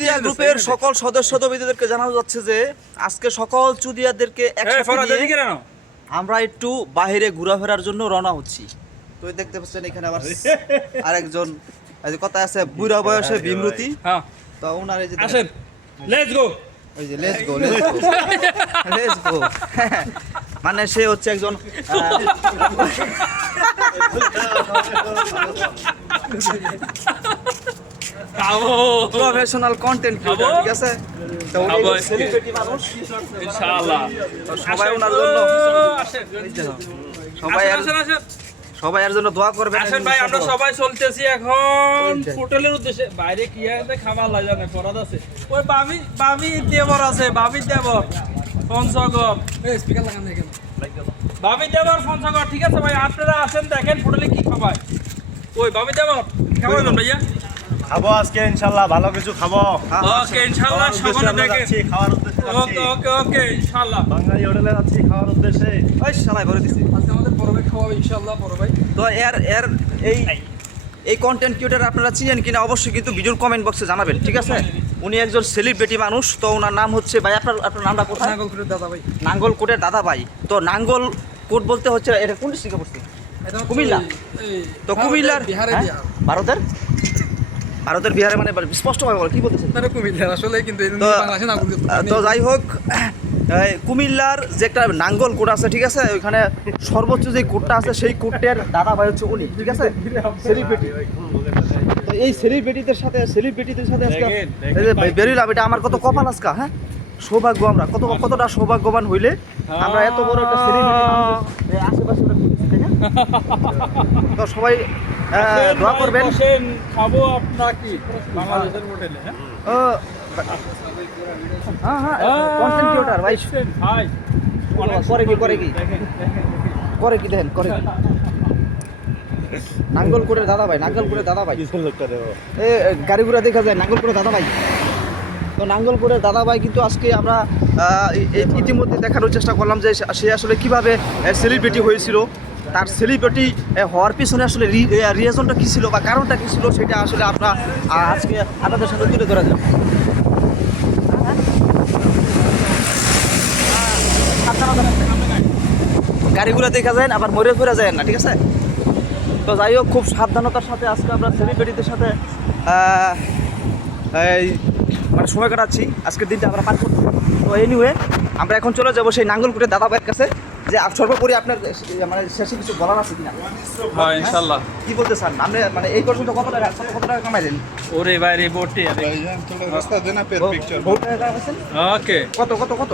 চুদিয়া গ্রুপের সকল সদস্যদেরকে জানানো যাচ্ছে যে আজকে সকল চুদিয়াদেরকে একসাথে নিয়ে আমরা একটু বাইরে ঘোরাফেরার জন্য রওনা হচ্ছি। তো দেখতে পাচ্ছেন এখানে আবার আরেকজন কথা আছে বুড়া বয়সে ভীমরতি। হ্যাঁ তো ওনার এই যে আসেন লেটস গো, ওই যে লেটস গো লেটস গো মানে সে হচ্ছে একজন খাবো প্রফেশনাল কন্টেন্ট ক্রিয়েটর, ঠিক আছে? তো উনি সেলিব্রিটি মানুষ ইনশাআল্লাহ। তো সবাই ওনার জন্য আসেন সবাই এর জন্য দোয়া করবেন। আসেন ভাই, আমরা সবাই চলতেছি এখন হোটেলের উদ্দেশ্যে। বাইরে কি আছে খাবার লাগানো করাত আছে, ওই বাবি দেবর আছে, বাবি দেবর পঞ্চগড়, এই স্পিকার লাগান দেখেন, বাবি দেবর পঞ্চগড়। ঠিক আছে ভাই, আপনারা আসেন দেখেন হোটেলে কি খাবার। ওই বাবি দেবর খাবার দেন ভাইয়া, খাবো আজকে ইনশাআল্লাহ, ভালো কিছু খাবো। ওকে ইনশাআল্লাহ সকলে দেখেন। খাওয়ার উদ্দেশ্যে ওকে ওকে ওকে ইনশাআল্লাহ বাঙালি হোটেলে যাচ্ছি খাওয়ার উদ্দেশ্যে। ওই শালাই ভরে দিছি। আজকে আমাদের বড় ভাই খাওয়াবে ইনশাআল্লাহ। বড় ভাই তো এর এই কন্টেন্ট ক্রিয়েটর আপনারা চিনেন কিনা অবশ্যই কিন্তু ভিডিওর কমেন্ট বক্সে জানাবেন, ঠিক আছে? উনি একজন সেলিব্রিটি মানুষ। তো ওনার নাম হচ্ছে ভাই, আপনার নামটা কোথায়? নাঙ্গলকোটের দাদা ভাই। নাঙ্গলকোটের দাদা ভাই। তো নাঙ্গলকোট বলতে হচ্ছে এটা কোন ডিস্ট্রিক্টে পড়ছে? কুমিল্লা। তো কুমিল্লার বিহারে ভারতের বিহারে মানে স্পষ্টভাবে বলে কি বলতেছেন? কুমিল্লা আসলে কিন্তু বাংলাদেশে না বলতে। তো যাই হোক, কুমিল্লার যে একটা নাঙ্গল কোট আছে, ঠিক আছে? ওইখানে সর্বোচ্চ যে কোটটা আছে সেই কোটের দাদা ভাই হচ্ছে উনি, ঠিক আছে? সেলিব্রিটি। তো এই সেলিব্রিটিদের সাথে আজকে বেরোলাম, এটা আমার কত কপাল আজকা, হ্যাঁ সৌভাগ্য। আমরা কতটা সৌভাগ্যবান হইলে আমরা এত বড় একটা সেলিব্রিটি আশেপাশে তো সবাই দোয়া করবেন। খাবো আপনাকে বাংলাদেশের হোটেলে। হ্যাঁ কন্টেন্ট ক্রিয়েটর ভাই। ভাই করে কি দেখেন নাঙ্গলকোটের দাদা ভাই, এ গাড়ি ঘোড়া দেখা যায় নাঙ্গলকোটের দাদা ভাই। তো নাঙ্গলকোটের দাদা ভাই কিন্তু আজকে আমরা ইতিমধ্যে দেখানোর চেষ্টা করলাম যে সে আসলে কিভাবে সেলিব্রিটি হয়েছিল, তার সেলিব্রিটি হওয়ার পিছনে আসলে রিজনটা কী ছিল বা কারণটা কী ছিল, সেটা আসলে আজকে আপনাদের সাথে তুলে ধরা যাবে। গাড়িগুলো দেখা যায় না, আবার মরে ফেরা যায় না, ঠিক আছে? তো যাই হোক, খুব সাবধানতার সাথে আজকে আমরা সেলিব্রিটিদের সাথে মানে সময় কাটাচ্ছি। আজকের দিনটা আমরা পার করছি। তো এনিওয়ে আমরা এখন চলে যাবো সেই নাঙ্গলকোটের দাদা ভাইয়ের কাছে, যে সর্বোপরি আপনার মানে শেষে কিছু বলার আছে কিনা? হ্যাঁ ইনশাআল্লাহ। কি বলতেছেন আপনি, মানে এই পর্যন্ত কত টাকা কামাইলেন? ওরে বাইরে বোটে ওকে কত কত কত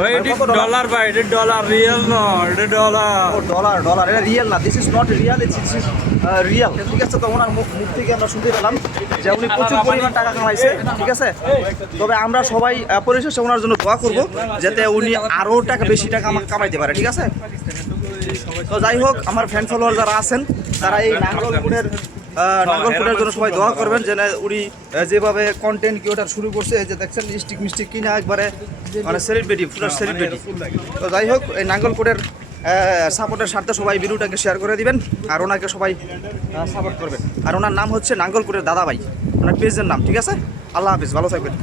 ওই ডলার ভাই, এটা ডলার, রিয়েল না, এটা ডলার। ডলার এটা রিয়েল না, this is not real, this is real, ঠিক আছে? তো ওনার মুখ থেকে আমরা শুনতে পেলাম যে উনি প্রচুর পরিমাণ টাকা কামাইছে, ঠিক আছে? তবে আমরা সবাই পরিশেষে ওনার জন্য দোয়া করব যাতে উনি আরও বেশি টাকা কামাইতে পারে, ঠিক আছে? তো যাই হোক, আমার ফ্যান ফলোয়ার যারা আছেন তারা এই নাঙ্গলকোটের জন্য সবাই দোয়া করবেন, যে উনি যেভাবে কন্টেন্ট ক্রিয়েটর শুরু করছে, এই যে দেখছেন মিস্টিক কিনা একবারে মানে সেলিব্রিটি, পুরো সেলিব্রিটি। তো যাই হোক, এই নাঙ্গলকোটের সাপোর্টের স্বার্থে সবাই ভিডিওটাকে শেয়ার করে দিবেন আর ওনাকে সবাই সাপোর্ট করবেন। আর ওনার নাম হচ্ছে নাঙ্গলকোটের দাদা ভাই, ওনার পেজের নাম, ঠিক আছে? আল্লাহ হাফিজ, ভালো থাকবেন।